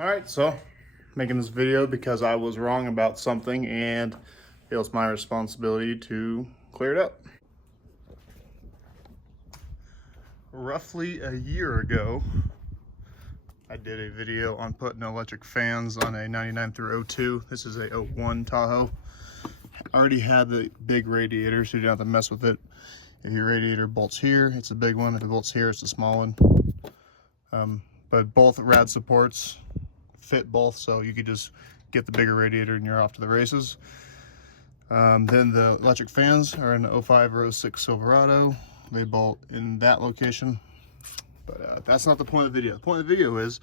Alright, so making this video because I was wrong about something and it was my responsibility to clear it up. Roughly a year ago, I did a video on putting electric fans on a 99 through 02. This is a 01 Tahoe. I already had the big radiator, so you don't have to mess with it. If your radiator bolts here, it's a big one. If it bolts here, it's a small one. But both rad supports fit both, so you could just get the bigger radiator and you're off to the races. Then the electric fans are in the 05 or 06 Silverado. They bolt in that location. But that's not the point of the video. The point of the video is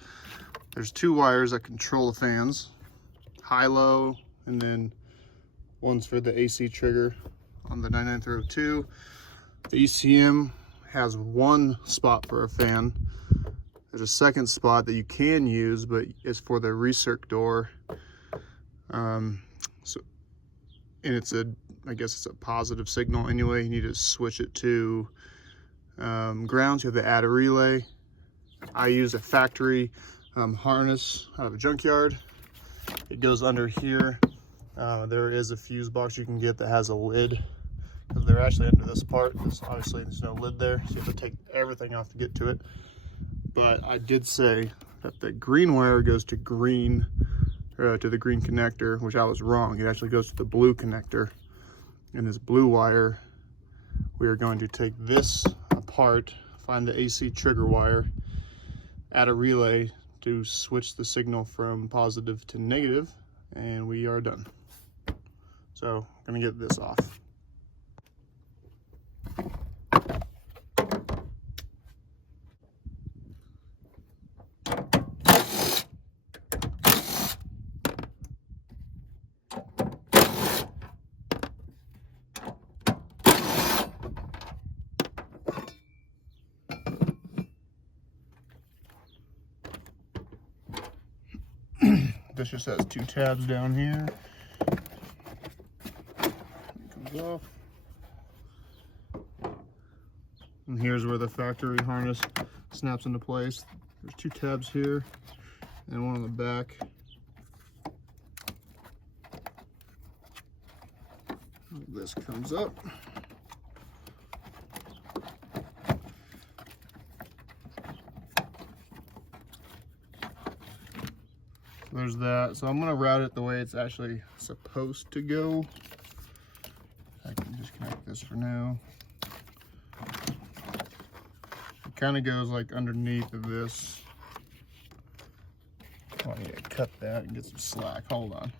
there's two wires that control the fans, high-low, and then one's for the AC trigger on the 99 through 02. The ECM has one spot for a fan. There's a second spot that you can use, but it's for the recirc door. And it's I guess it's a positive signal anyway. You need to switch it to ground. So you have to add a relay. I use a factory harness out of a junkyard. It goes under here. There is a fuse box you can get that has a lid, because they're actually under this part. Obviously there's no lid there, so you have to take everything off to get to it. But I did say that the green wire goes to green, to the green connector, which I was wrong. It actually goes to the blue connector. And this blue wire, we are going to take this apart, find the AC trigger wire, add a relay to switch the signal from positive to negative, and we are done. So I'm gonna get this off. This just has two tabs down here. It comes off. And here's where the factory harness snaps into place. There's two tabs here and one on the back. This comes up. There's that. So I'm going to route it the way it's actually supposed to go. I can just connect this for now. It kind of goes like underneath of this. Oh, I need to cut that and get some slack. Hold on.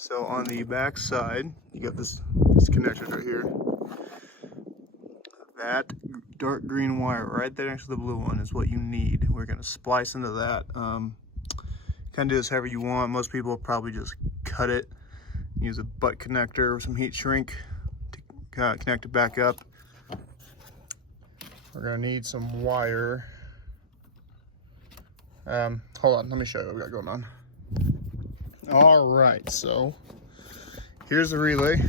So on the back side, you got these connectors right here. That dark green wire right there next to the blue one is what you need. We're going to splice into that. Kind of do this however you want. Most people probably just cut it, use a butt connector or some heat shrink to connect it back up. We're going to need some wire. Hold on, let me show you what we got going on. All right, so here's the relay.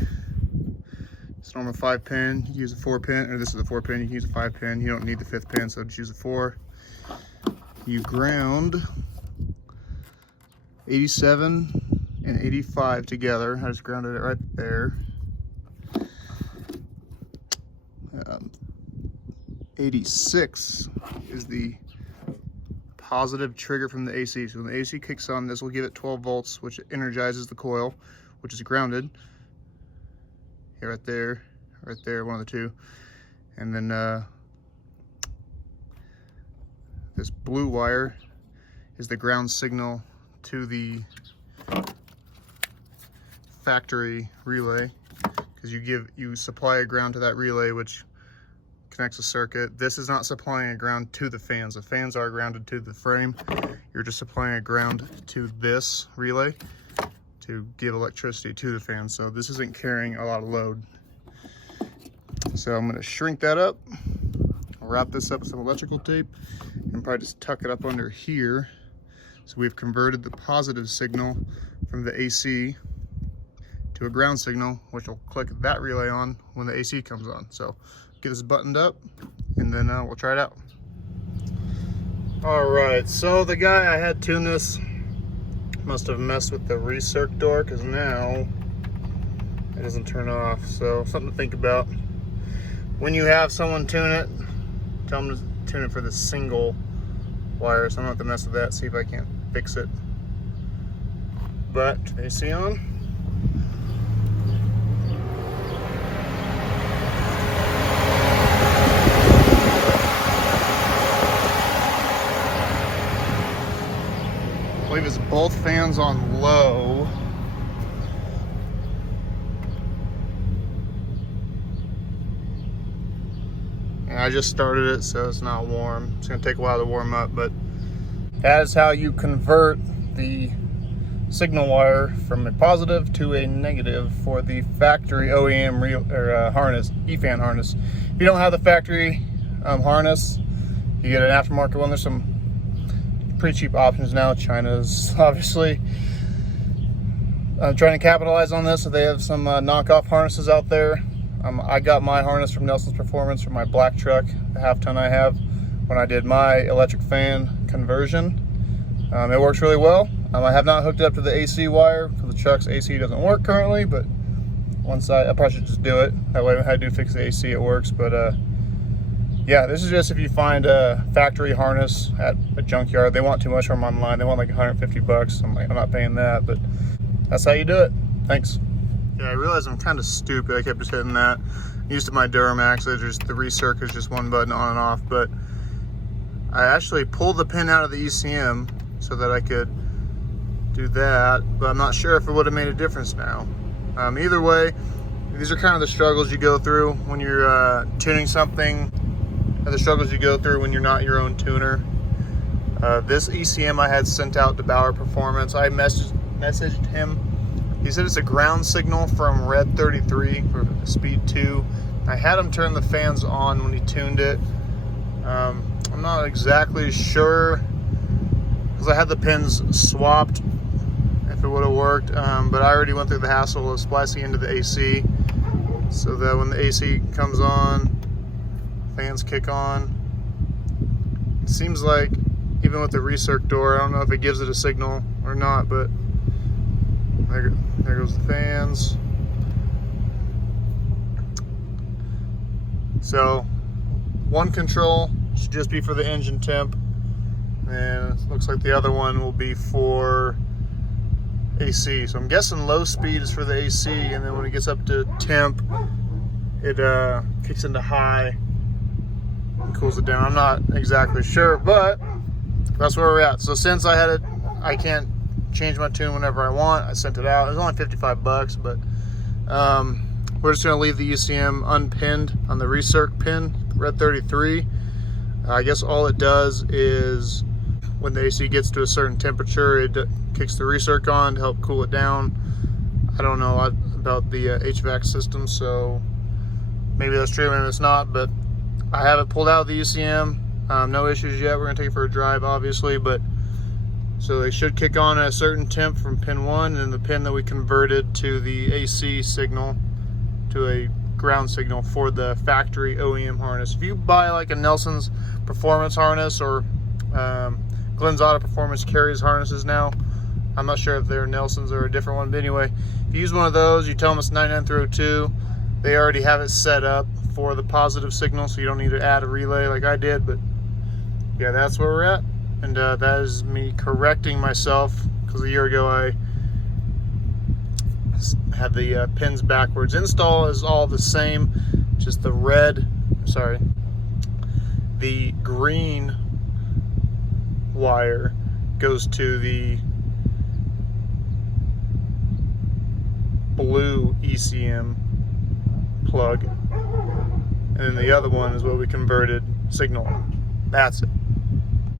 It's normal 5-pin. You can use a 4-pin, or this is a 4-pin. You can use a 5-pin. You don't need the 5th pin, so just use a 4. You ground 87 and 85 together. I just grounded it right there. 86 is the positive trigger from the AC. So when the AC kicks on, this will give it 12 volts, which energizes the coil, which is grounded. Here, right there, one of the two. And then this blue wire is the ground signal to the factory relay, because you supply a ground to that relay, which connects a circuit. This is not supplying a ground to the fans. The fans are grounded to the frame. You're just supplying a ground to this relay to give electricity to the fan. So this isn't carrying a lot of load. So I'm gonna shrink that up. I'll wrap this up with some electrical tape and probably just tuck it up under here. So we've converted the positive signal from the AC to a ground signal, which will click that relay on when the AC comes on. So get this buttoned up and then we'll try it out. All right, so the guy I had tune this must have messed with the recirc door, because now it doesn't turn off. So something to think about. When you have someone tune it, tell them to tune it for the single wire. So I'm gonna have to mess with that, see if I can't fix it. But AC on. I believe it's both fans on low. And I just started it, so it's not warm. It's gonna take a while to warm up, but that is how you convert the signal wire from a positive to a negative for the factory OEM harness, eFan harness. If you don't have the factory harness, you get an aftermarket one. There's some pretty cheap options now. China's obviously trying to capitalize on this, so they have some knockoff harnesses out there. I got my harness from Nelson's Performance for my black truck, the half-ton I have, when I did my electric fan conversion. It works really well. I have not hooked it up to the AC wire, because the truck's AC doesn't work currently, but once I probably should just do it. That way when I do fix the AC, it works. But yeah, this is just if you find a factory harness at a junkyard. They want too much from online. They want like 150 bucks. I'm like, I'm not paying that, but that's how you do it. Thanks. Yeah, I realize I'm kind of stupid. I kept just hitting that. Used to my Duramax, the recirc is just one button on and off, but I actually pulled the pin out of the ECM so that I could do that, but I'm not sure if it would have made a difference now. Either way, these are kind of the struggles you go through when you're tuning something, and the struggles you go through when you're not your own tuner. This ECM I had sent out to Bauer Performance. I messaged him. He said it's a ground signal from Red 33 for speed 2. I had him turn the fans on when he tuned it. I'm not exactly sure, because I had the pins swapped, if it would have worked, but I already went through the hassle of splicing into the AC, so that when the AC comes on, fans kick on. It seems like even with the recirc door, I don't know if it gives it a signal or not, but there goes the fans. So one control should just be for the engine temp, and it looks like the other one will be for AC. So I'm guessing low speed is for the AC, and then when it gets up to temp, it kicks into high and cools it down. I'm not exactly sure, but that's where we're at. So since I had it, I can't change my tune whenever I want. I sent it out. It was only 55 bucks, but we're just gonna leave the ECM unpinned on the recirc pin, Red 33. I guess all it does is when the AC gets to a certain temperature, it kicks the recirc on to help cool it down. I don't know about the HVAC system, so maybe that's true, maybe it's not, but I have it pulled out of the ECM. No issues yet. We're gonna take it for a drive, obviously, but so they should kick on at a certain temp from pin 1, and the pin that we converted to the AC signal to a ground signal for the factory OEM harness. If you buy like a Nelson's Performance harness, or Glenn's Auto Performance carries harnesses now, I'm not sure if they're Nelson's or a different one, but anyway, if you use one of those, you tell them it's 99302, they already have it set up for the positive signal, so you don't need to add a relay like I did. But yeah, that's where we're at. And that is me correcting myself, because a year ago I had the pins backwards. Install is all the same, just the green wire goes to the blue ECM plug, and then the other one is what we converted signal on. That's it.